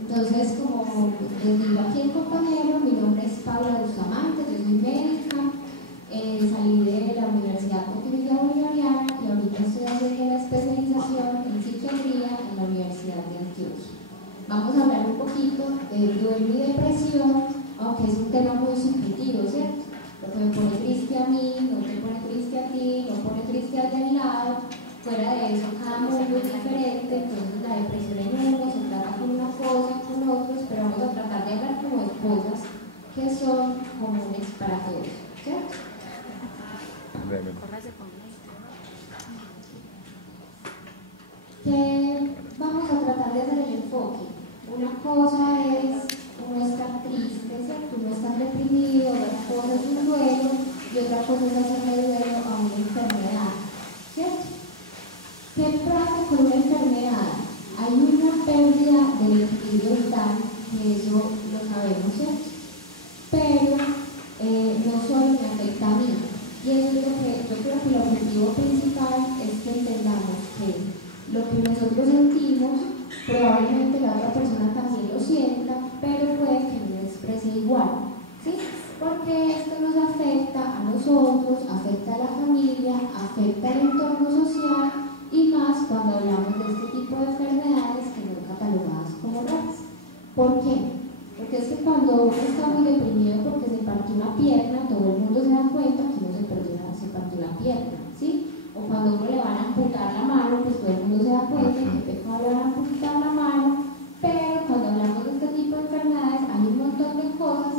Entonces, como les digo aquí el compañero, mi nombre es Paula Bustamante, yo soy médica, salí de la Universidad Pontificia Bolivariana y ahorita estoy haciendo la especialización en psiquiatría en la Universidad de Antioquia. Vamos a hablar un poquito de duelo y depresión, aunque es un tema muy subjetivo, ¿cierto? Lo que me pone triste a mí, no te pone triste a ti, no pone triste al de al lado. Fuera de eso, cada mundo es diferente, entonces la depresión en uno se trata con una cosa, con otros, pero vamos a tratar de hablar como de cosas que son comunes para todos, ¿cierto? Que vamos a tratar de hacer el enfoque. Una cosa es uno estar triste, ¿cierto? Uno estar deprimido, otra cosa es un duelo y otra cosa es hacerle duelo a una enfermedad, ¿cierto? ¿Qué pasa con una enfermedad? Hay una pérdida del equilibrio vital, que eso lo sabemos, ¿cierto? Pero no solo me afecta a mí. Y eso es lo que yo creo que el objetivo principal es que entendamos que lo que nosotros sentimos, probablemente la otra persona también lo sienta, pero puede que no lo exprese igual, ¿sí? Porque esto nos afecta a nosotros, afecta a la familia, afecta al entorno social y más cuando hablamos de este tipo de enfermedades que son catalogadas como raras. ¿Por qué? Porque es que cuando uno está muy deprimido porque se partió una pierna, todo el mundo se da cuenta que uno se partió la pierna, ¿sí? O cuando uno le van a amputar la mano, pues todo el mundo se da cuenta que pecado le van a amputar la mano, pero cuando hablamos de este tipo de enfermedades hay un montón de cosas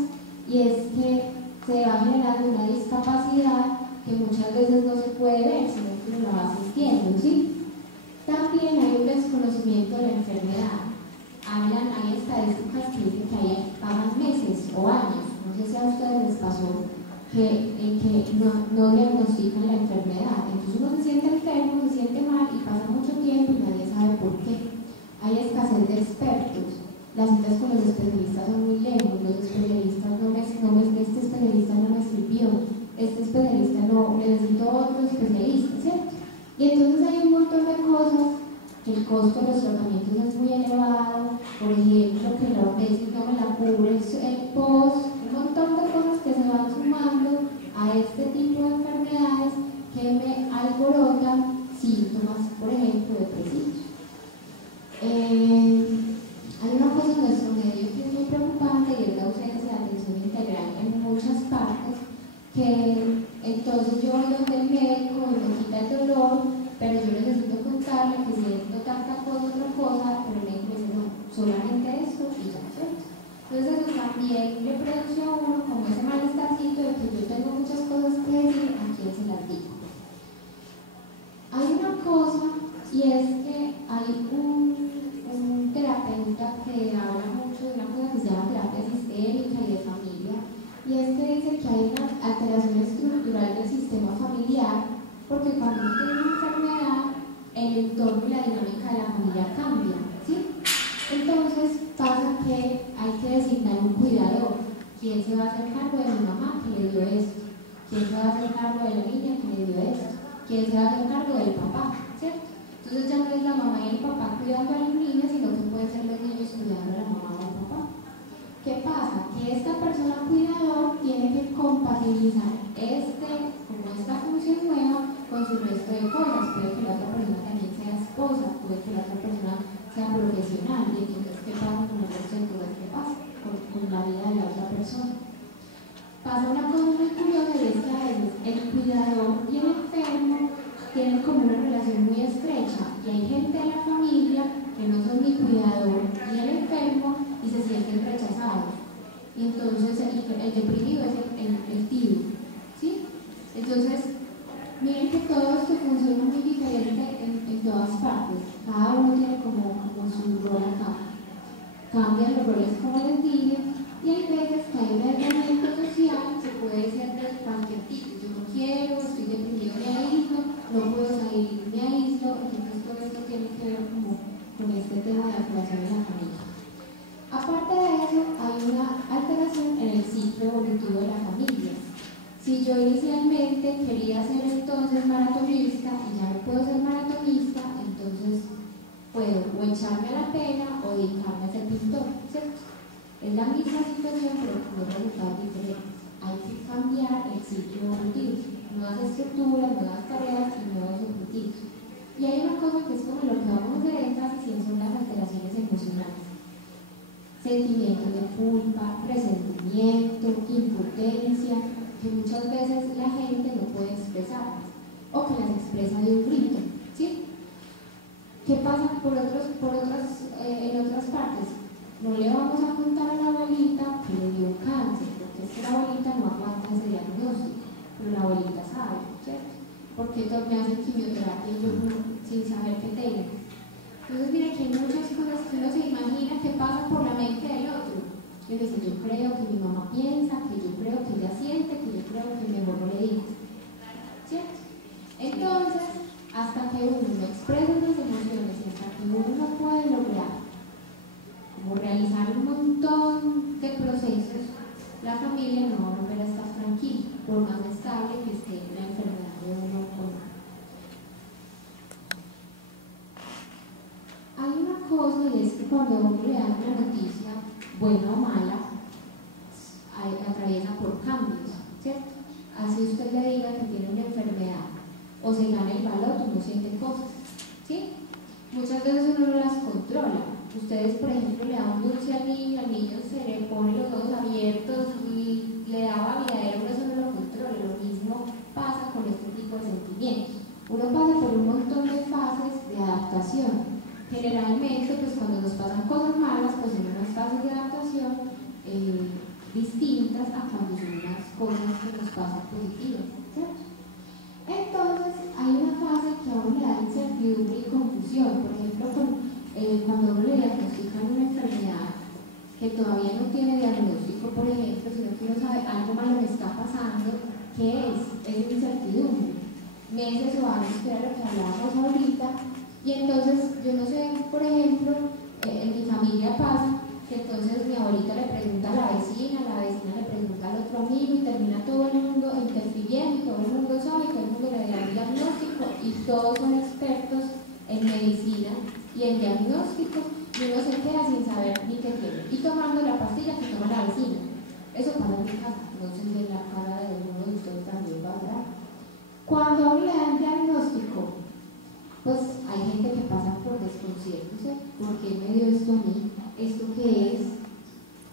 y es que se va generando una discapacidad que muchas veces no se puede ver, sino que uno la va sintiendo, ¿sí? También hay un desconocimiento de la enfermedad. Hay estadísticas que dicen que pasan meses o años, no sé si a ustedes les pasó, en que no diagnostican la enfermedad. Entonces uno se siente enfermo, se siente mal y pasa mucho tiempo y nadie sabe por qué. Hay escasez de expertos, las citas con los especialistas son muy lejos, los especialistas este especialista no me sirvió, este especialista no, necesito otro especialista, ¿cierto? Y entonces hay un montón de cosas, que el costo de los tratamientos es muy elevado, por ejemplo, que la OPS no me la cubre el post, un montón de cosas que se van sumando a este tipo de enfermedades que me alborotan síntomas, por ejemplo, depresivos. Hay una cosa en nuestro medio que es muy preocupante y es la ausencia de atención integral en muchas partes, que entonces yo voy donde el médico y me quita el dolor, pero yo necesito contarle que siento tanta cosa, otra cosa, pero el médico me dice no, solamente esto y ya, ¿cierto? Entonces eso también le produce a uno como ese malestarcito de que yo tengo muchas cosas que decir, ¿a quién se las digo? Hay una cosa y es que hay un terapeuta que habla mucho de una cosa que se llama terapia sistémica y de familia, y es que dice que hay una alteración estructural del sistema familiar, porque cuando uno tiene una enfermedad, el entorno y la dinámica de la familia cambia, ¿sí? Entonces pasa que hay que designar un cuidador. ¿Quién se va a hacer cargo de mi mamá que le dio esto? ¿Quién se va a hacer cargo de la niña que le dio esto? ¿Quién se va a hacer cargo del papá? ¿Cierto? Entonces ya no es la mamá y el papá cuidando a los niños, sino que pueden ser los niños cuidando a la mamá o al papá. ¿Qué pasa? Que esta persona cuidador tiene que compatibilizar como esta función nueva con su resto de cosas. Puede que la otra persona también sea esposa, puede que la otra persona sea profesional, y entonces ¿qué pasa con el resto de cosas que pasa con la vida de la otra persona? Pasa una cosa muy curiosa y es que a veces el cuidador y el enfermo tienen como una relación muy estrecha y hay gente de la familia que no son ni cuidador ni el enfermo y se sienten rechazados. Y entonces el deprimido es el tío, ¿sí? Entonces, miren que todo esto funciona muy diferente en todas partes. Cada uno tiene como su rol acá. Cambian los roles como les dije, y hay veces que hay un aislamiento social que puede ser de cualquier tipo. Yo no quiero, estoy deprimido, me aíslo, no puedo salir, me aíslo. Entonces todo esto tiene que ver como con este tema de la relación de la familia. Aparte de eso, hay una alteración en el ciclo evolutivo de la familia. Si yo inicialmente quería ser entonces maratonista y ya no puedo ser maratonista, entonces puedo o echarme a la pena o dedicarme a ser pintor. Es la misma situación, pero con resultados diferentes. Hay que cambiar el ciclo evolutivo, nuevas estructuras, nuevas tareas y nuevos objetivos. Y hay una cosa que es como lo que vamos a hacer énfasis y son las alteraciones emocionales. Sentimientos de culpa, resentimiento, impotencia, que muchas veces la gente no puede expresarlas o que las expresa de un grito, ¿sí? ¿Qué pasa en otras partes? No le vamos a contar a la abuelita que le dio cáncer, porque es que la abuelita no aguanta ese diagnóstico, pero la abuelita sabe, ¿cierto? Porque me hacen quimioterapia y yo sin saber qué tengo. Entonces, mire que hay muchas cosas que uno se imagina que pasan por la mente del otro. Yo le dice, yo creo que mi mamá piensa, que yo creo que ella siente, que yo creo que mejor no le digo, ¿cierto? Entonces, hasta que uno no expresa las emociones y hasta que uno no puede lograr como realizar un montón de procesos, la familia no va a volver a estar tranquila, por más estable que esté la enfermedad de uno o no. Hay una cosa y es que cuando uno le dan una noticia, buena o mala, atraviesa por cambios, ¿cierto? Así usted le diga que tiene una enfermedad o se gana el baloto, uno siente cosas, ¿sí? Muchas veces uno no las controla. Ustedes, por ejemplo, le dan un dulce al niño se le pone los ojos abiertos y le da babiadero, uno eso no lo controla. Lo mismo pasa con este tipo de sentimientos. Uno pasa por un montón de fases de adaptación. Generalmente, pues cuando nos pasan cosas malas, pues son unas fases de adaptación distintas a cuando son unas cosas que nos pasan positivas, ¿cierto? Entonces, hay una fase que a uno le da incertidumbre y confusión. Por ejemplo, cuando uno le diagnostican una enfermedad que todavía no tiene diagnóstico, por ejemplo, sino que uno sabe algo malo me está pasando, ¿qué es? Es incertidumbre. Meses o años, que era lo que hablábamos ahorita, y entonces, yo no sé, por ejemplo, en mi familia pasa que entonces mi abuelita le pregunta a la vecina le pregunta al otro amigo y termina todo el mundo interfiriendo, y todo el mundo sabe, todo el mundo le da un diagnóstico y todos son expertos en medicina y en diagnóstico y uno se queda sin saber ni qué tiene y tomando la pastilla que toma la vecina. Eso pasa en mi casa, no sé si en la cara de uno de ustedes también pasará. Cuando a uno le dan diagnóstico, pues hay gente que pasa por desconcierto, ¿sí? ¿Por qué me dio esto a mí? ¿Esto qué es?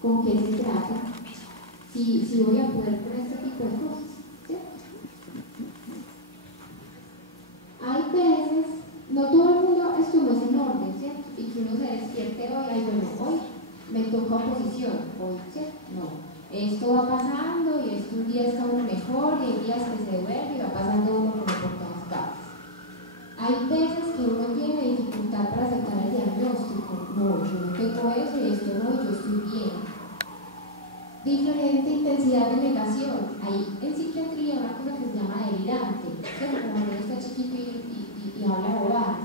¿Con qué se trata? Si voy a poder con este tipo de cosas, ¿sí? Hay veces, no todo el mundo esto no es en orden, ¿cierto? Y que uno se despierte hoy, y bueno, hoy me toca oposición, hoy, ¿cierto? No. Esto va pasando y esto un día está uno mejor y hay días que se duerme y va pasando uno como por todas partes. Hay veces que uno tiene dificultad para aceptar el diagnóstico. No, yo no tengo eso y esto no, yo estoy bien. Diferente intensidad de negación. Hay en psiquiatría una cosa que se llama delirante. Cuando uno está chiquito y habla bobadas.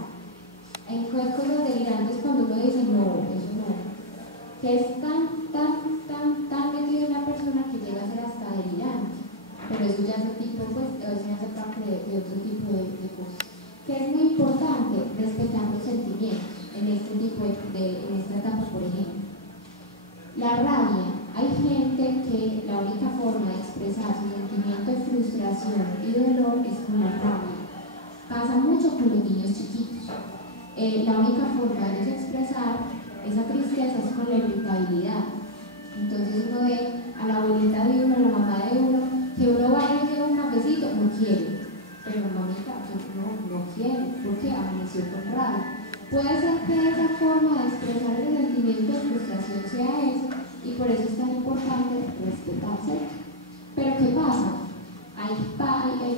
Hay cosas delirantes cuando uno dice no, eso no. Que es tan metido en la persona que llega a ser hasta delirante. Pero eso ya hace tipo, pues, eso ya hace parte de otro tipo de cosas. Que es muy importante respetar los sentimientos en este tipo en esta etapa, por ejemplo. La rabia. Hay gente que la única forma de expresar su sentimiento de frustración y dolor es con la rabia. Pasa mucho con los niños chiquitos. La única forma de expresar esa tristeza es con la irritabilidad. Entonces uno ve a la abuelita de uno, a la mamá de uno, que uno va y lleva un cafecito, no quiere. Pero mamita, no quiere, porque amaneció con rabia. Puede ser que esa forma de expresar el sentimiento de frustración sea eso, y por eso es tan importante respetarse. Pero ¿qué pasa? Hay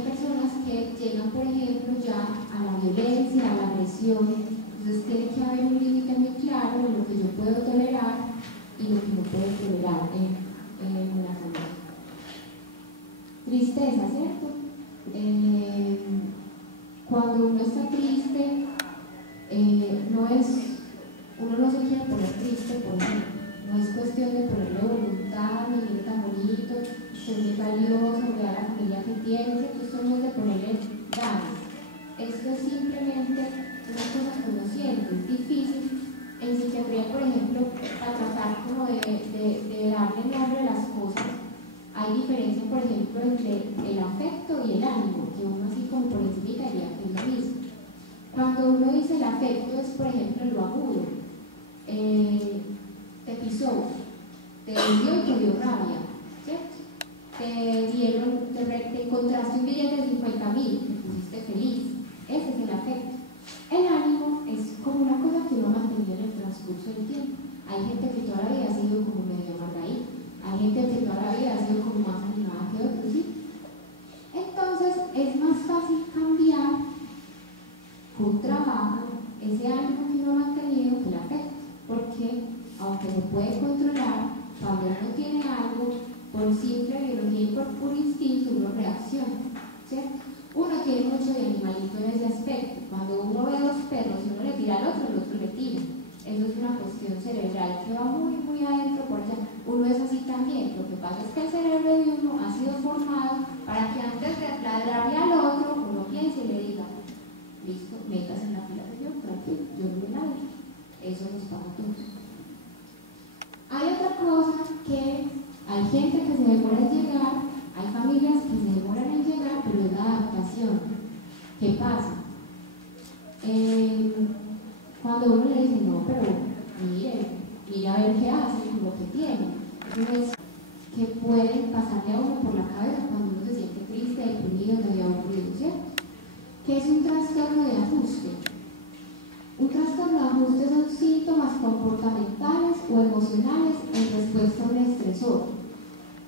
personas que llegan, por ejemplo, ya a la violencia, a la agresión. Entonces tiene que haber un límite muy claro en lo que yo puedo tolerar y lo que no puedo tolerar en una familia. Tristeza, ¿cierto? Cuando uno está triste, uno no se quiere poner triste por ejemplo. No es cuestión de ponerle voluntad, ni ir tan bonito, ser muy valioso, ver a la familia que tiene, esto no es de ponerle ganas. Esto es simplemente una cosa que uno siente, es difícil. En psiquiatría, por ejemplo, para tratar como de el afecto y el ánimo, que uno así como por encima diría que es lo mismo. Cuando uno dice el afecto es, por ejemplo, lo agudo. Te pisó, te dio y te dio rabia, ¿cierto? Te encontraste un billete de 50.000, te pusiste feliz. Ese es el afecto. El ánimo es como una cosa que uno ha mantenido en el transcurso del tiempo. Hay gente que toda la vida ha sido como medio amargadita, hay gente que toda la vida ha sido como más animada que otros, ¿sí? Entonces es más fácil cambiar con trabajo ese ánimo que uno ha mantenido que el afecto, porque aunque se puede controlar, cuando uno tiene algo, por simple biología y por puro instinto, uno reacciona, ¿cierto? Uno tiene mucho de animalito en ese aspecto. Cuando uno ve dos perros y uno le tira al otro, el otro le tira. Eso es una cuestión cerebral que va muy, muy adentro por allá. Uno es así también. Lo que pasa es que el cerebro de uno ha sido formado para que antes de ladrarle al otro, uno piense y le diga: listo, metas en la fila de yo, tranquilo, yo no me ladro. Eso nos pasa a todos. Hay otra cosa que hay gente que se demora en llegar, hay familias que se demoran en llegar, pero es la adaptación. ¿Qué pasa? Cuando uno le dice, no, pero mire a ver qué hace, lo que tiene. Eso es que puede pasarle a uno por la cabeza cuando uno se siente triste, deprimido, medio aburrido, ¿cierto? ¿Qué es un trastorno de ajuste? Un trastorno de ajuste son síntomas comportamentales o emocionales en respuesta a un estresor.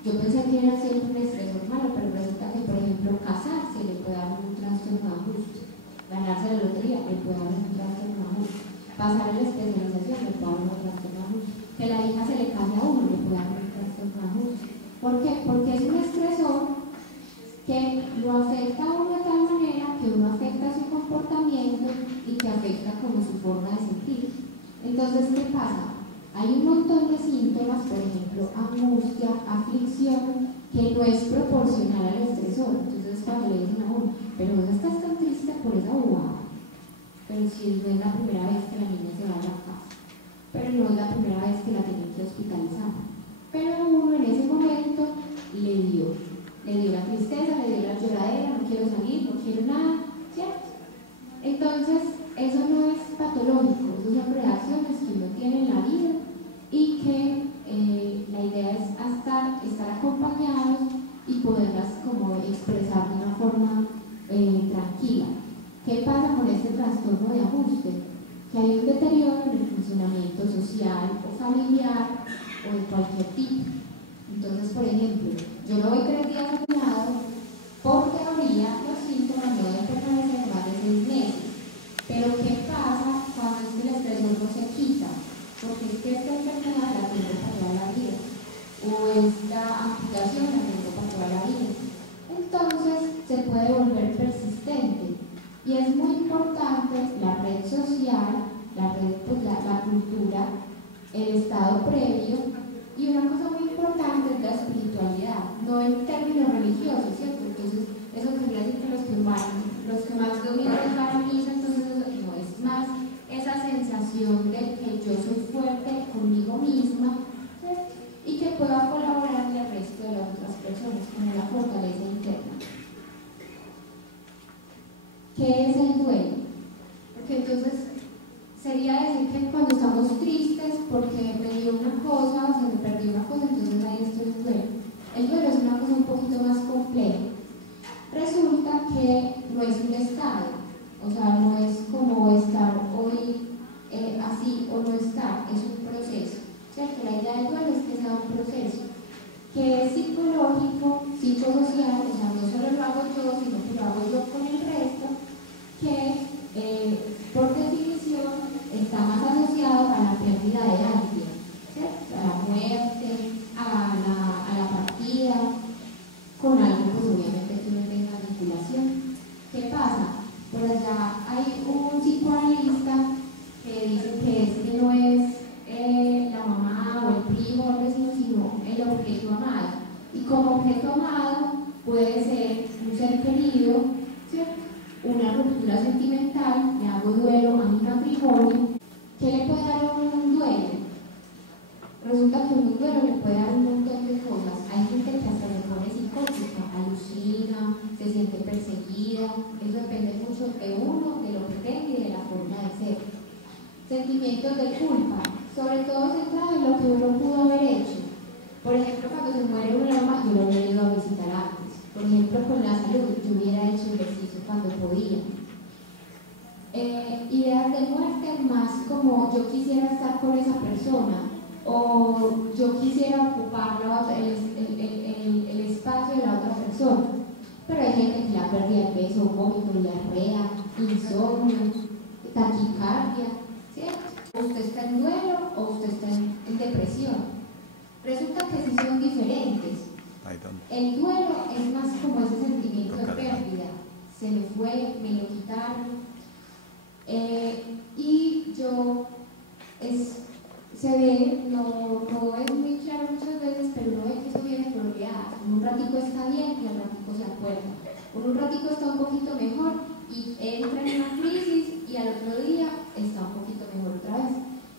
Yo pensé que era siempre un estresor malo, pero resulta que, por ejemplo, casarse le puede dar un trastorno de ajuste. Ganarse la lotería le puede dar un trastorno de ajuste. Pasar en la especialización le puede dar un trastorno de ajuste. Que la hija se le case a uno le puede dar un trastorno de ajuste. ¿Por qué? Porque es un estresor que lo afecta a uno de tal manera que uno afecta su comportamiento y que afecta como su forma de sentir. Entonces, ¿qué pasa? Hay un montón de síntomas, por ejemplo, angustia, aflicción, que no es proporcional al estresor. Entonces, cuando le dicen a uno, pero no estás tan triste por esa bobada, pero si no es la primera vez que la niña se va a la casa, pero no es la primera vez que la tienen que hospitalizar, pero a uno en ese momento le dio la tristeza, le dio la lloradera, no quiero salir, no quiero nada, ¿cierto? Entonces, eso no es patológico, eso son reacciones que uno tiene en la vida y que la idea es estar acompañados y poderlas como expresar de una forma tranquila. ¿Qué pasa con este trastorno de ajuste? Que hay un deterioro en el funcionamiento social o familiar o de cualquier tipo. Entonces, por ejemplo, yo no voy 3 días a un lado, por teoría los síntomas no deben permanecer más de 6 meses. Pero ¿qué pasa cuando es que el estresor no se quita? Porque es que esta enfermedad la tengo para toda la vida, o esta amputación la tengo para toda la vida. Entonces se puede volver persistente. Y es muy importante la red social, la cultura, el estado previo, y una cosa muy importante es la espiritualidad, no en términos religiosos, ¿cierto? Entonces, eso quería decir que los que más dominan van a misa, entonces no es más esa sensación de que yo soy fuerte conmigo misma, ¿cierto? Y que pueda colaborar con el resto de las otras personas, con la fortaleza interna. ¿Qué es el duelo? Porque entonces sería decir que cuando estamos tristes porque me dio una cosa o se me perdió una cosa, entonces ahí estoy en duelo. El duelo es una cosa un poquito más compleja. Resulta que no es un estado, o sea, no es como estar hoy así o no estar, es un proceso, ¿cierto? La idea del duelo es que sea un proceso que es psicológico, psicosocial, o sea, no solo lo hago yo, sino que lo hago yo con el resto, que por definición está más asociado a la pérdida de alguien, ¿cierto? A la muerte, a la partida, con algo pues obviamente que no tenga vinculación. ¿Qué pasa? Por allá hay un psicoanalista que dice que este no es la mamá o el primo o el vecino, sino el objeto amado. Y como objeto amado puede ser un ser querido, ¿cierto? Una ruptura sentimental, le hago duelo a mi matrimonio. ¿Qué le puede dar a uno un duelo? resulta que un duelo le puede dar un montón de cosas. Hay gente que hasta se pone psicótica, alucina, se siente perseguida. Eso depende mucho de uno, de lo que tenga y de la forma de ser. Sentimientos de culpa, sobre todo centrado en lo que uno pudo haber hecho. Por ejemplo, cuando se muere una mamá, yo lo hubiera ido a visitar antes. Por ejemplo, con la salud, yo hubiera hecho ejercicio cuando podía. Ideas de muerte más como yo quisiera estar con esa persona o yo quisiera ocupar el espacio de la otra persona. Pero hay gente que la pérdida de peso, vómito, diarrea, insomnio, taquicardia, ¿cierto? Usted está en duelo o usted está en depresión. Resulta que sí son diferentes. El duelo es más como ese sentimiento de pérdida. Se me fue, me lo quitaron. Y yo, se ve, no es muy claro muchas veces, pero uno ve que eso viene por oleadas. Un ratico está bien y al ratico se acuerda. Un ratico está un poquito mejor y entra en una crisis y al otro día está un poquito mejor otra vez.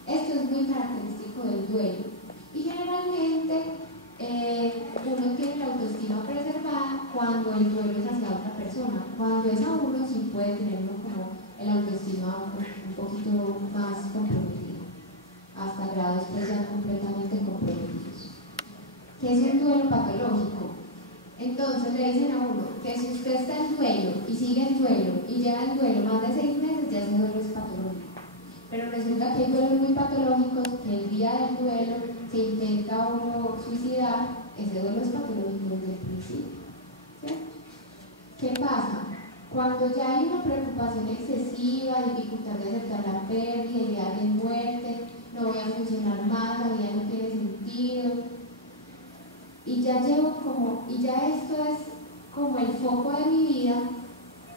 Esto es muy característico del duelo. Y generalmente uno tiene la autoestima preservada cuando el duelo es hacia otra persona. Cuando es a uno, sí puede tener uno como el autoestima un poquito más comprometido, hasta grados de ser completamente comprometidos. ¿Qué es un duelo patológico? Entonces le dicen a uno que si usted está en duelo y sigue en duelo y lleva en duelo más de 6 meses, ya ese duelo es patológico. Pero resulta que hay duelos muy patológicos que el día del duelo se intenta uno suicidar, ese duelo es patológico desde el principio. ¿Cierto? ¿Qué pasa? Cuando ya hay una preocupación excesiva, dificultad de aceptar la pérdida, idea de muerte, no voy a funcionar más, la vida no tiene sentido, y ya esto es como el foco de mi vida,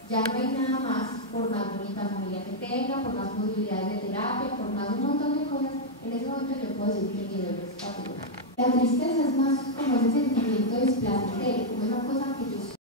ya no hay nada más, por más bonita familia que tenga, por más posibilidades de terapia, por más un montón de cosas, en ese momento yo puedo decir que mi duelo es patológico. La tristeza es más como ese sentimiento de desplacentero, como esa cosa